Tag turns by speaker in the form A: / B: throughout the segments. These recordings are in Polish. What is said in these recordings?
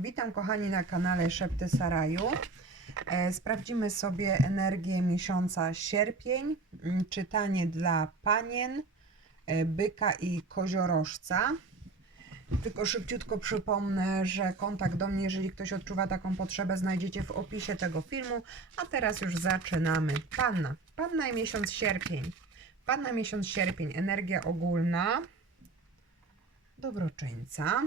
A: Witam kochani na kanale Szepty Saraju. E, Sprawdzimy sobie energię miesiąca sierpień. Czytanie dla panien, e, byka i koziorożca. Tylko szybciutko przypomnę, że kontakt do mnie, jeżeli ktoś odczuwa taką potrzebę, znajdziecie w opisie tego filmu. A teraz już zaczynamy. Panna. Panna i miesiąc sierpień. Panna miesiąc sierpień. Energia ogólna. Dobroczyńca.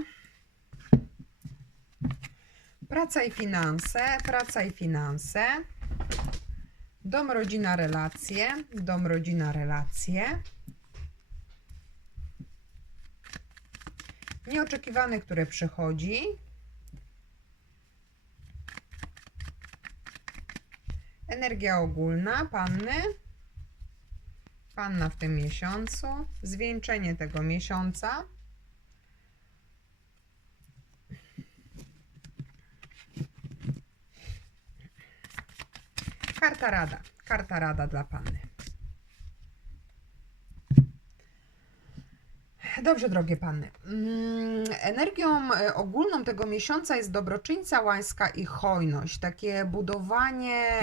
A: Praca i finanse, praca i finanse. Dom, rodzina, relacje. Dom, rodzina, relacje. Nieoczekiwany, które przychodzi. Energia ogólna, panny. Panna w tym miesiącu. Zwieńczenie tego miesiąca. Karta rada. Karta rada dla panny. Dobrze, drogie panny. Mm, Energią e, ogólną tego miesiąca jest dobroczyńca łańska i hojność. Takie budowanie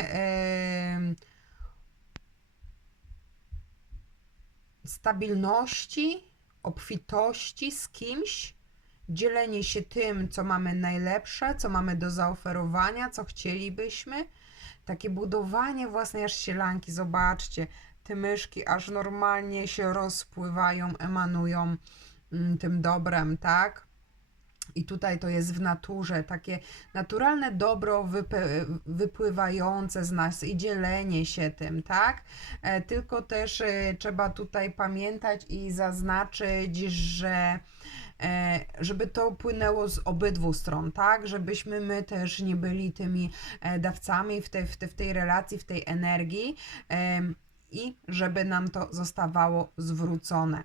A: stabilności, obfitości z kimś, dzielenie się tym, co mamy najlepsze, co mamy do zaoferowania, co chcielibyśmy. Takie budowanie własnej aż sielanki, zobaczcie, te myszki aż normalnie się rozpływają, emanują mm, tym dobrem, tak? I tutaj to jest w naturze, takie naturalne dobro wypy- wypływające z nas i dzielenie się tym, tak? E, tylko też e, trzeba tutaj pamiętać i zaznaczyć, że e, żeby to płynęło z obydwu stron, tak? Żebyśmy my też nie byli tymi dawcami w, te, w, te, w tej relacji, w tej energii i żeby nam to zostawało zwrócone.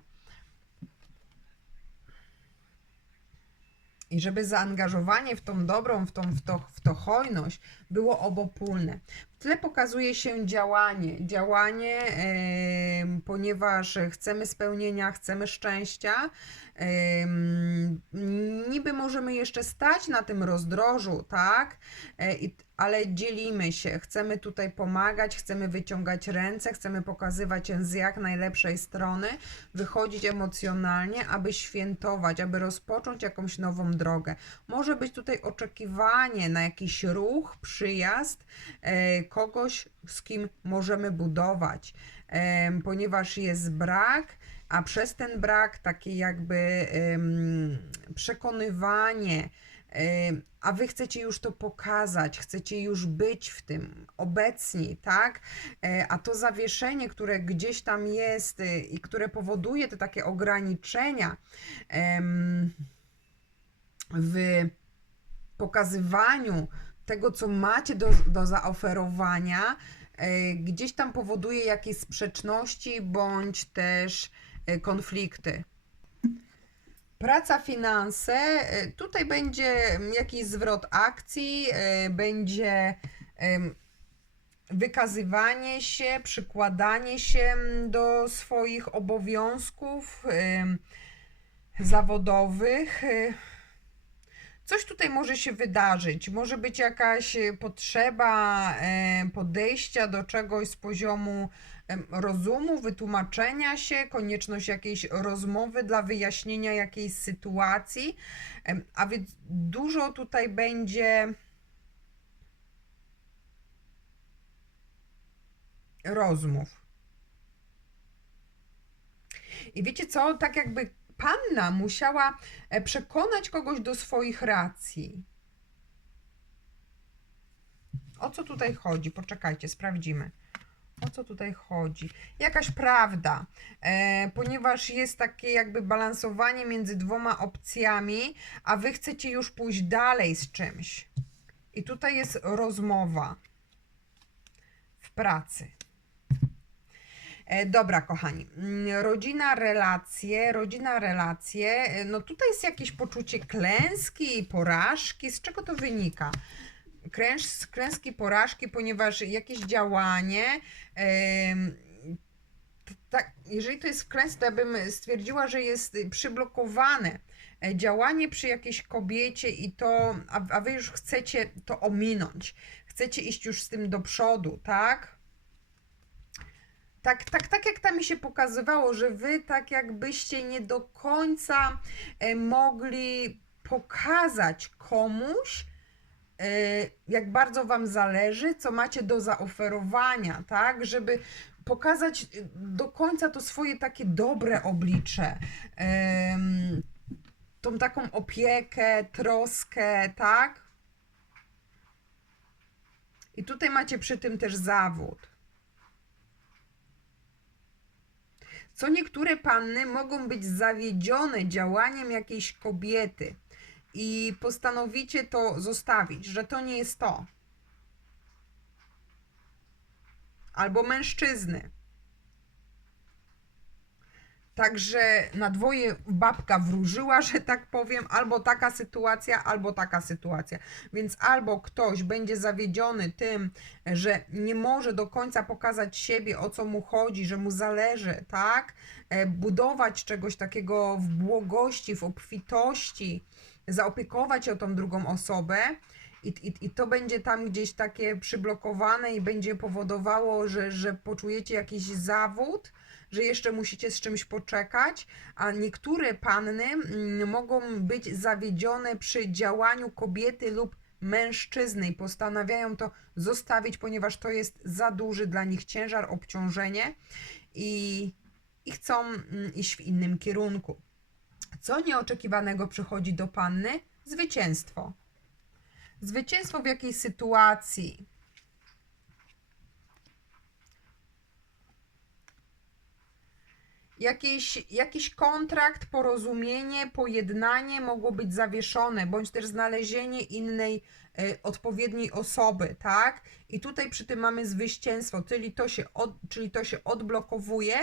A: I żeby zaangażowanie w tą dobrą, w tą, w to, w to hojność było obopólne. W tle pokazuje się działanie. Działanie, em, ponieważ chcemy spełnienia, chcemy szczęścia. em, niby możemy jeszcze stać na tym rozdrożu, tak? E, i- ale dzielimy się. Chcemy tutaj pomagać, chcemy wyciągać ręce, chcemy pokazywać z jak najlepszej strony, wychodzić emocjonalnie, aby świętować, aby rozpocząć jakąś nową drogę. Może być tutaj oczekiwanie na jakiś ruch, przyjazd e, kogoś, z kim możemy budować, ponieważ jest brak. A przez ten brak takie jakby przekonywanie, a wy chcecie już to pokazać, chcecie już być w tym obecni, tak? E, A to zawieszenie, które gdzieś tam jest y, i które powoduje te takie ograniczenia w pokazywaniu tego, co macie do, do zaoferowania, e, gdzieś tam powoduje jakieś sprzeczności bądź też e, konflikty. Praca, finanse. e, Tutaj będzie jakiś zwrot akcji, będzie wykazywanie się, przykładanie się do swoich obowiązków zawodowych. Coś tutaj może się wydarzyć. Może być jakaś e, potrzeba e, podejścia do czegoś z poziomu rozumu, wytłumaczenia się, konieczność jakiejś rozmowy dla wyjaśnienia jakiejś sytuacji. A więc dużo tutaj będzie rozmów. I wiecie co? Tak jakby panna musiała e, przekonać kogoś do swoich racji. O co tutaj chodzi? Poczekajcie, sprawdzimy. O co tutaj chodzi? Jakaś prawda, e, ponieważ jest takie jakby balansowanie między dwoma opcjami, a wy chcecie już pójść dalej z czymś. I tutaj jest rozmowa w pracy. E, Dobra, kochani. Mm, Rodzina, relacje, rodzina, relacje. E, No tutaj jest jakieś poczucie klęski, porażki. Z czego to wynika? Klęs, klęski, porażki, ponieważ jakieś działanie. tak, jeżeli to jest klęska, to ja bym stwierdziła, że jest przyblokowane e, działanie przy jakiejś kobiecie i to, a, a wy już chcecie to ominąć. Chcecie iść już z tym do przodu, tak? Tak, tak, tak jak tam mi się pokazywało, że wy tak jakbyście nie do końca e, mogli pokazać komuś, e, jak bardzo wam zależy, co macie do zaoferowania, tak? Żeby pokazać e, do końca to swoje takie dobre oblicze. tą taką opiekę, troskę, tak? I tutaj macie przy tym też zawód. Co niektóre panny mogą być zawiedzione działaniem jakiejś kobiety i postanowicie to zostawić, że to nie jest to. Albo mężczyzny. Także na dwoje babka wróżyła, że tak powiem, albo taka sytuacja, albo taka sytuacja. Więc albo ktoś będzie zawiedziony tym, że nie może do końca pokazać siebie, o co mu chodzi, że mu zależy, tak? E, Budować czegoś takiego w błogości, w obfitości, zaopiekować się o tą drugą osobę. I, i, I to będzie tam gdzieś takie przyblokowane i będzie powodowało, że, że poczujecie jakiś zawód, że jeszcze musicie z czymś poczekać, a niektóre panny mm, mogą być zawiedzione przy działaniu kobiety lub mężczyzny i postanawiają to zostawić, ponieważ to jest za duży dla nich ciężar, obciążenie i, i chcą mm, iść w innym kierunku. Co nieoczekiwanego przychodzi do panny? Zwycięstwo. Zwycięstwo w jakiej sytuacji? Jakiś, jakiś kontrakt, porozumienie, pojednanie mogło być zawieszone, bądź też znalezienie innej y, odpowiedniej osoby, tak? I tutaj przy tym mamy zwycięstwo, czyli to się, od, czyli to się odblokowuje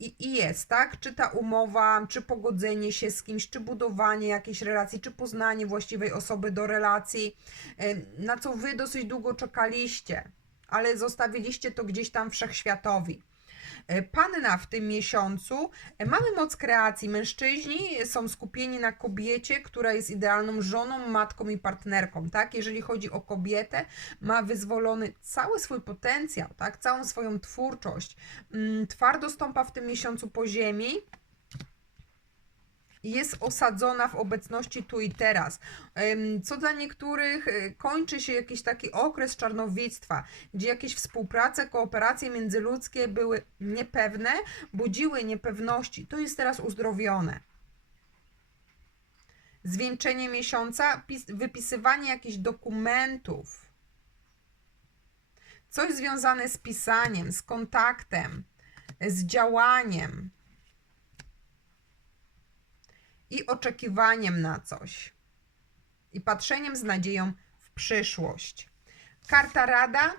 A: i, i jest, tak? Czy ta umowa, czy pogodzenie się z kimś, czy budowanie jakiejś relacji, czy poznanie właściwej osoby do relacji, y, na co wy dosyć długo czekaliście, ale zostawiliście to gdzieś tam wszechświatowi. E, Panna w tym miesiącu e, mamy moc kreacji. Mężczyźni są skupieni na kobiecie, która jest idealną żoną, matką i partnerką. Tak? Jeżeli chodzi o kobietę, ma wyzwolony cały swój potencjał, tak? całą swoją twórczość. Mm, Twardo stąpa w tym miesiącu po ziemi jest osadzona w obecności tu i teraz. Co dla niektórych y, kończy się jakiś taki okres czarnowictwa, gdzie jakieś współprace, kooperacje międzyludzkie były niepewne, budziły niepewności. To jest teraz uzdrowione. Zwieńczenie miesiąca, pis- wypisywanie jakichś dokumentów. Coś związane z pisaniem, z kontaktem, z działaniem i oczekiwaniem na coś. I patrzeniem z nadzieją w przyszłość. Karta rada,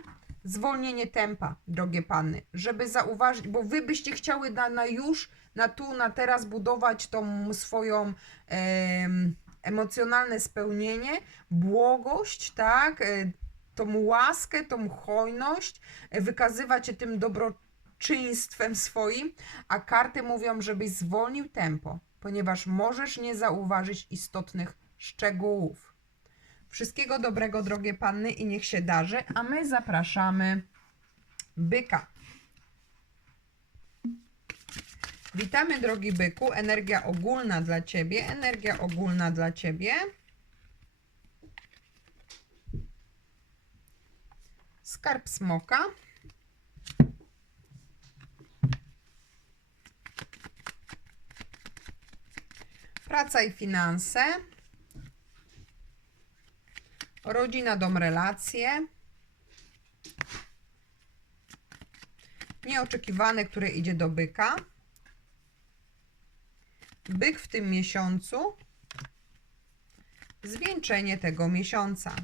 A: zwolnienie tempa, drogie panny, żeby zauważyć, bo wy byście chciały na, na już, na tu, na teraz budować tą swoją em, emocjonalne spełnienie, błogość, tak, e, tą łaskę, tą hojność, e, wykazywać się tym dobroczyństwem swoim, a karty mówią, żebyś zwolnił tempo, ponieważ możesz nie zauważyć istotnych szczegółów. Wszystkiego dobrego, drogie panny, i niech się darzy, a my zapraszamy byka. Witamy, drogi byku. Energia ogólna dla ciebie. Energia ogólna dla ciebie. Skarb smoka. Praca i finanse. Rodzina, dom, relacje. Nieoczekiwane, które idzie do byka. Byk w tym miesiącu. Zwieńczenie tego miesiąca.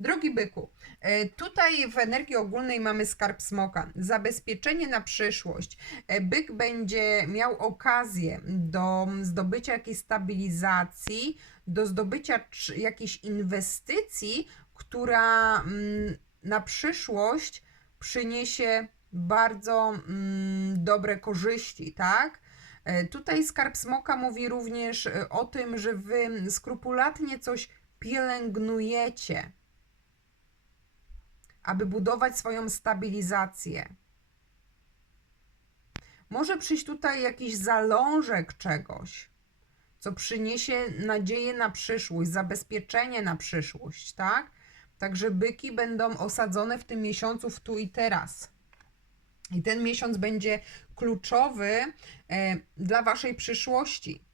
A: Drogi byku, e, tutaj w energii ogólnej mamy skarb smoka. Zabezpieczenie na przyszłość. E, Byk będzie miał okazję do zdobycia jakiejś stabilizacji, do zdobycia jakiejś inwestycji, która mm, na przyszłość przyniesie bardzo mm, dobre korzyści, tak? E, Tutaj skarb smoka mówi również o tym, że wy skrupulatnie coś pielęgnujecie, aby budować swoją stabilizację. Może przyjść tutaj jakiś zalążek czegoś, co przyniesie nadzieję na przyszłość, zabezpieczenie na przyszłość, tak? Także byki będą osadzone w tym miesiącu w tu i teraz. I ten miesiąc będzie kluczowy e, dla waszej przyszłości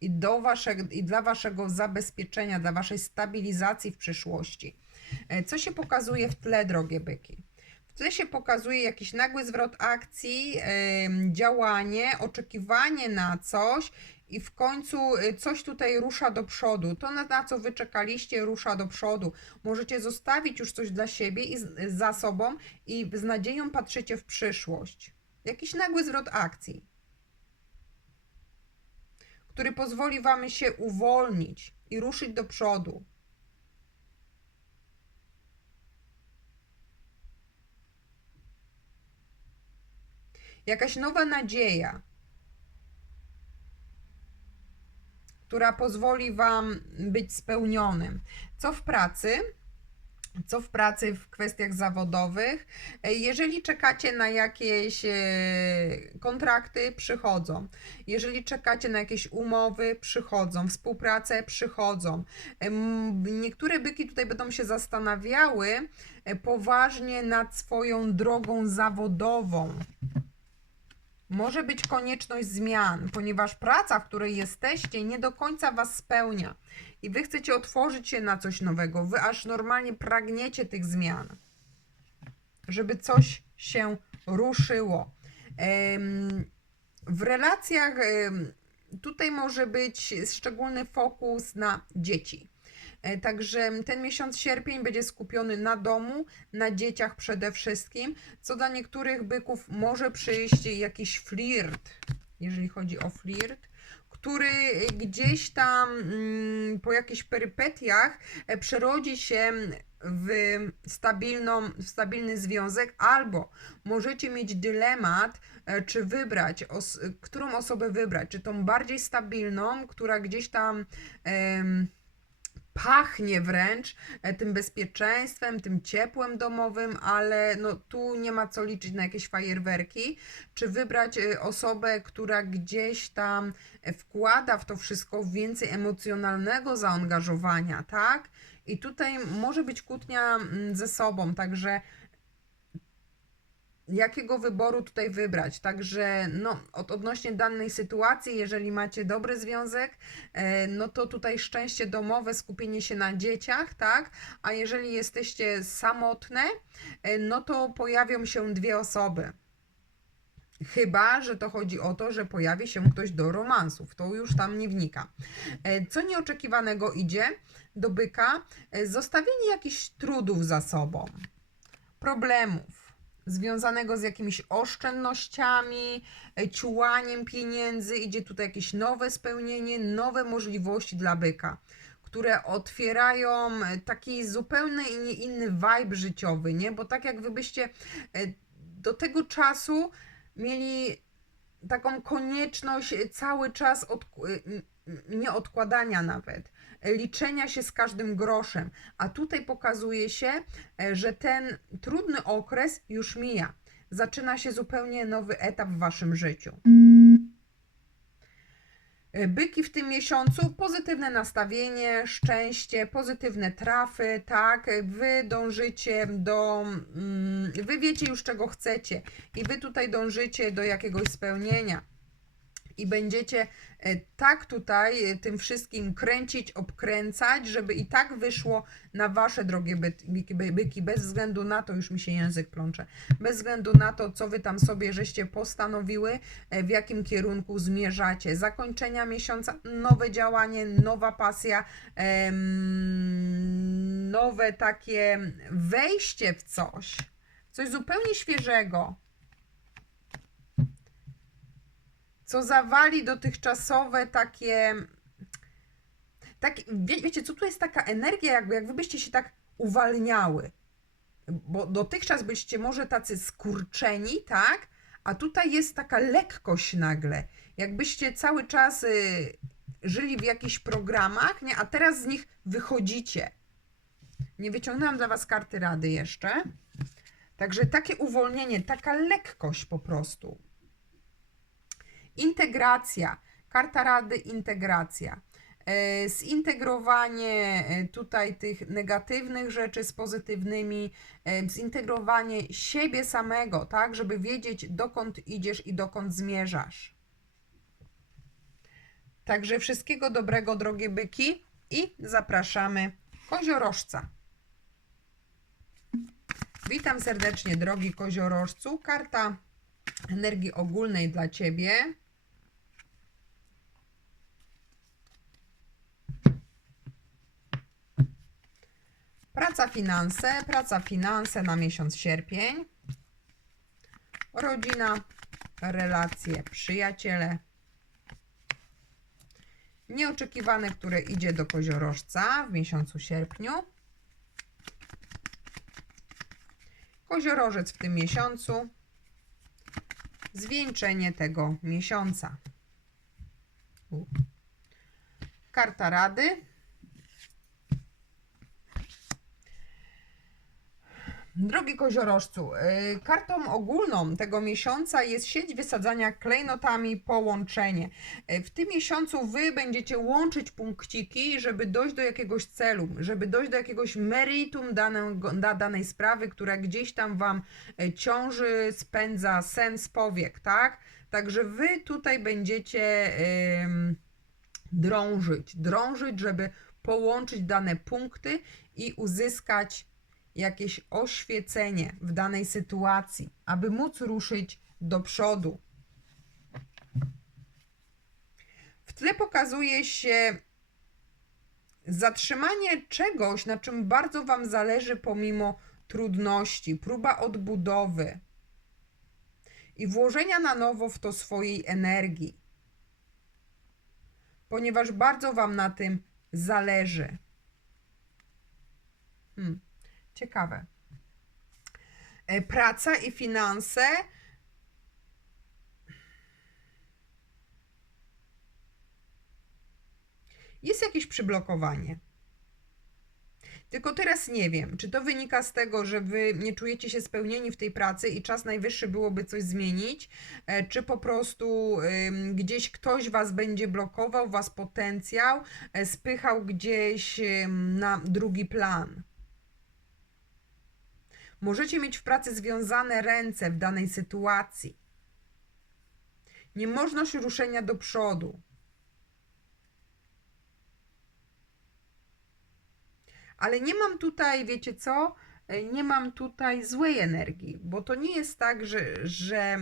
A: i, do waszego, i dla waszego zabezpieczenia, dla waszej stabilizacji w przyszłości. E, co się pokazuje w tle, drogie byki? W tle się pokazuje jakiś nagły zwrot akcji, działanie, oczekiwanie na coś i w końcu y, coś tutaj rusza do przodu. To, na, co wy czekaliście, rusza do przodu. Możecie zostawić już coś dla siebie i za sobą i z nadzieją patrzycie w przyszłość. Jakiś nagły zwrot akcji, który pozwoli wam się uwolnić i ruszyć do przodu. Jakaś nowa nadzieja, która pozwoli Wam być spełnionym. Co w pracy? Co w pracy w kwestiach zawodowych? Jeżeli czekacie na jakieś e, kontrakty, przychodzą. Jeżeli czekacie na jakieś umowy, przychodzą. Współpracę, przychodzą. Niektóre byki tutaj będą się zastanawiały e, poważnie nad swoją drogą zawodową. Może być konieczność zmian, ponieważ praca, w której jesteście, nie do końca Was spełnia i Wy chcecie otworzyć się na coś nowego. Wy aż normalnie pragniecie tych zmian, żeby coś się ruszyło. W relacjach tutaj może być szczególny fokus na dzieci. E, Także ten miesiąc sierpień będzie skupiony na domu, na dzieciach przede wszystkim. Co dla niektórych byków może przyjść jakiś flirt, jeżeli chodzi o flirt, który gdzieś tam mm, po jakichś perypetiach e, przerodzi się w, stabilną, w stabilny związek, albo możecie mieć dylemat, e, czy wybrać, os, którą osobę wybrać, czy tą bardziej stabilną, która gdzieś tam. Pachnie wręcz e, tym bezpieczeństwem, tym ciepłem domowym, ale no tu nie ma co liczyć na jakieś fajerwerki, czy wybrać e, osobę, która gdzieś tam e, wkłada w to wszystko więcej emocjonalnego zaangażowania, tak? I tutaj może być kłótnia mm, ze sobą, także jakiego wyboru tutaj wybrać. Także no, od, odnośnie danej sytuacji, jeżeli macie dobry związek, e, no to tutaj szczęście domowe, skupienie się na dzieciach, tak? A jeżeli jesteście samotne, e, no to pojawią się dwie osoby. Chyba, że to chodzi o to, że pojawi się ktoś do romansów. To już tam nie wnika. E, Co nieoczekiwanego idzie do byka? Zostawienie jakichś trudów za sobą, problemów związanego z jakimiś oszczędnościami, e, ciułaniem pieniędzy. Idzie tutaj jakieś nowe spełnienie, nowe możliwości dla byka, które otwierają e, taki zupełnie inny, inny vibe życiowy, nie? Bo tak jak wy byście e, do tego czasu mieli taką konieczność cały czas od, nie odkładania nawet, liczenia się z każdym groszem. A tutaj pokazuje się, e, że ten trudny okres już mija. Zaczyna się zupełnie nowy etap w waszym życiu. E, Byki w tym miesiącu, pozytywne nastawienie, szczęście, pozytywne trafy, tak, wy dążycie do, mm, wy wiecie już czego chcecie i wy tutaj dążycie do jakiegoś spełnienia i będziecie e, tak tutaj e, tym wszystkim kręcić, obkręcać, żeby i tak wyszło na wasze drogie by- byki, by- byki, bez względu na to, już mi się język plącze, bez względu na to, co wy tam sobie żeście postanowiły, e, w jakim kierunku zmierzacie. Zakończenia miesiąca, nowe działanie, nowa pasja, nowe takie wejście w coś, coś zupełnie świeżego co zawali dotychczasowe takie. Tak, wie, wiecie, co tu jest taka energia, jakby jak wy byście się tak uwalniały. Bo dotychczas byście może tacy skurczeni, tak? A tutaj jest taka lekkość nagle. Jakbyście cały czas y, żyli w jakichś programach, nie? a teraz z nich wychodzicie. Nie wyciągnęłam dla Was karty rady jeszcze. Także takie uwolnienie, taka lekkość po prostu. Integracja. Karta rady integracja. E, Zintegrowanie e, tutaj tych negatywnych rzeczy z pozytywnymi, e, zintegrowanie siebie samego, tak, żeby wiedzieć dokąd idziesz i dokąd zmierzasz. Także wszystkiego dobrego, drogie byki i zapraszamy koziorożca. Witam serdecznie, drogi koziorożcu. Karta energii ogólnej dla Ciebie. Praca, finanse, praca, finanse na miesiąc sierpień. Rodzina, relacje, przyjaciele. Nieoczekiwane, które idzie do koziorożca w miesiącu sierpniu. Koziorożec w tym miesiącu. Zwieńczenie tego miesiąca. Karta Rady. Drogi koziorożcu, y, kartą ogólną tego miesiąca jest sieć wysadzania klejnotami połączenie. Y, W tym miesiącu wy będziecie łączyć punkciki, żeby dojść do jakiegoś celu, żeby dojść do jakiegoś meritum danego, da, danej sprawy, która gdzieś tam wam y, ciąży, spędza sens powiek, tak? Także wy tutaj będziecie ym, drążyć, drążyć, żeby połączyć dane punkty i uzyskać jakieś oświecenie w danej sytuacji, aby móc ruszyć do przodu. W tle pokazuje się zatrzymanie czegoś, na czym bardzo Wam zależy pomimo trudności, próba odbudowy i włożenia na nowo w to swojej energii, ponieważ bardzo Wam na tym zależy. Hmm. Ciekawe. E, Praca i finanse. Jest jakieś przyblokowanie. Tylko teraz nie wiem, czy to wynika z tego, że wy nie czujecie się spełnieni w tej pracy i czas najwyższy byłoby coś zmienić, e, czy po prostu gdzieś ktoś was będzie blokował, was potencjał, e, spychał gdzieś na drugi plan. Możecie mieć w pracy związane ręce w danej sytuacji. Niemożność ruszenia do przodu. Ale nie mam tutaj, wiecie co? Nie mam tutaj złej energii, bo to nie jest tak, że, że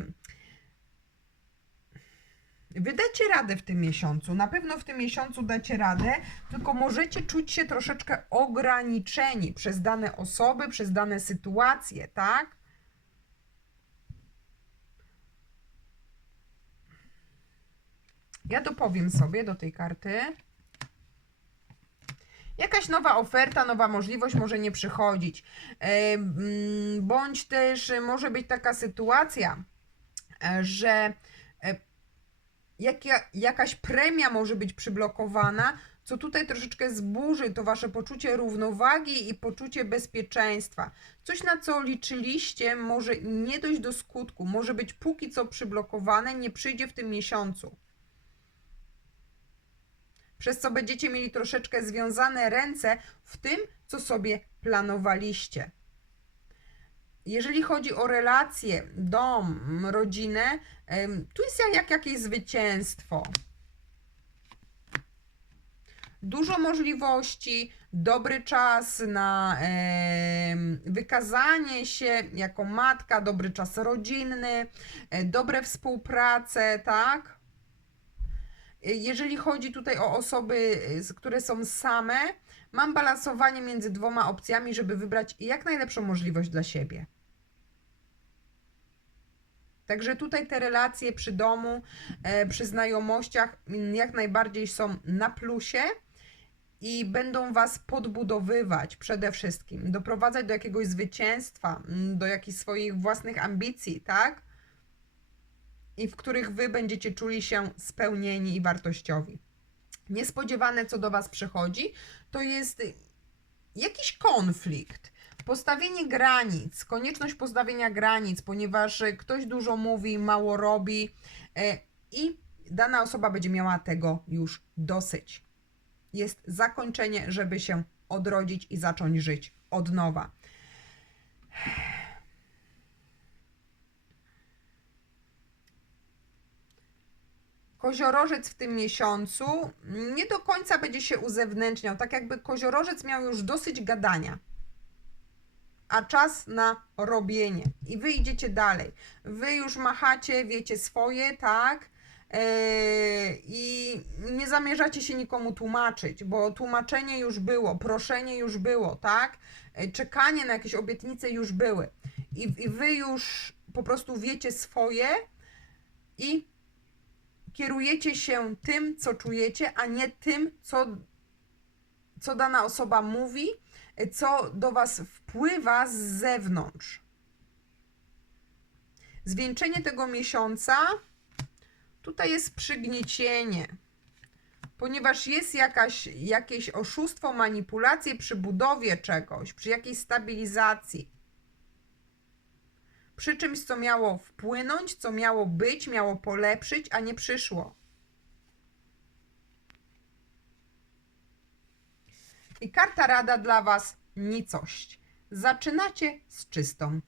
A: Wy dacie radę w tym miesiącu. Na pewno w tym miesiącu dacie radę, tylko możecie czuć się troszeczkę ograniczeni przez dane osoby, przez dane sytuacje, tak? Ja dopowiem sobie do tej karty. Jakaś nowa oferta, nowa możliwość może nie przychodzić. Mm, Bądź też może być taka sytuacja, e, że jaka, jakaś premia może być przyblokowana, co tutaj troszeczkę zburzy to wasze poczucie równowagi i poczucie bezpieczeństwa. Coś, na co liczyliście, może nie dojść do skutku, może być póki co przyblokowane, nie przyjdzie w tym miesiącu. Przez co będziecie mieli troszeczkę związane ręce w tym, co sobie planowaliście. Jeżeli chodzi o relacje, dom, rodzinę, tu jest jak, jak jakieś zwycięstwo. Dużo możliwości, dobry czas na wykazanie się jako matka, dobry czas rodzinny, e, dobre współprace, tak? E, Jeżeli chodzi tutaj o osoby, e, które są same, mam balansowanie między dwoma opcjami, żeby wybrać jak najlepszą możliwość dla siebie. Także tutaj te relacje przy domu, e, przy znajomościach jak najbardziej są na plusie i będą Was podbudowywać przede wszystkim, doprowadzać do jakiegoś zwycięstwa, mm, do jakichś swoich własnych ambicji, tak? i w których wy będziecie czuli się spełnieni i wartościowi. Niespodziewane, co do was przychodzi, to jest jakiś konflikt. Postawienie granic, konieczność postawienia granic, ponieważ e, ktoś dużo mówi, mało robi e, i dana osoba będzie miała tego już dosyć. Jest zakończenie, żeby się odrodzić i zacząć żyć od nowa. Koziorożec w tym miesiącu nie do końca będzie się uzewnętrzniał, tak jakby koziorożec miał już dosyć gadania, a czas na robienie. I wy idziecie dalej. Wy już machacie, wiecie swoje, tak? Eee, I nie zamierzacie się nikomu tłumaczyć, bo tłumaczenie już było, proszenie już było, tak? E, Czekanie na jakieś obietnice już były. I, I wy już po prostu wiecie swoje i kierujecie się tym, co czujecie, a nie tym, co, co dana osoba mówi, co do Was wpływa z zewnątrz. Zwieńczenie tego miesiąca tutaj jest przygniecienie, ponieważ jest jakaś, jakieś oszustwo, manipulacje przy budowie czegoś, przy jakiejś stabilizacji przy czymś, co miało wpłynąć, co miało być, miało polepszyć, a nie przyszło. I karta rada dla Was nicość. Zaczynacie z czystą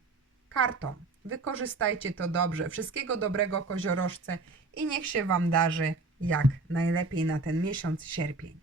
A: kartą. Wykorzystajcie to dobrze. Wszystkiego dobrego koziorożce i niech się Wam darzy jak najlepiej na ten miesiąc sierpień.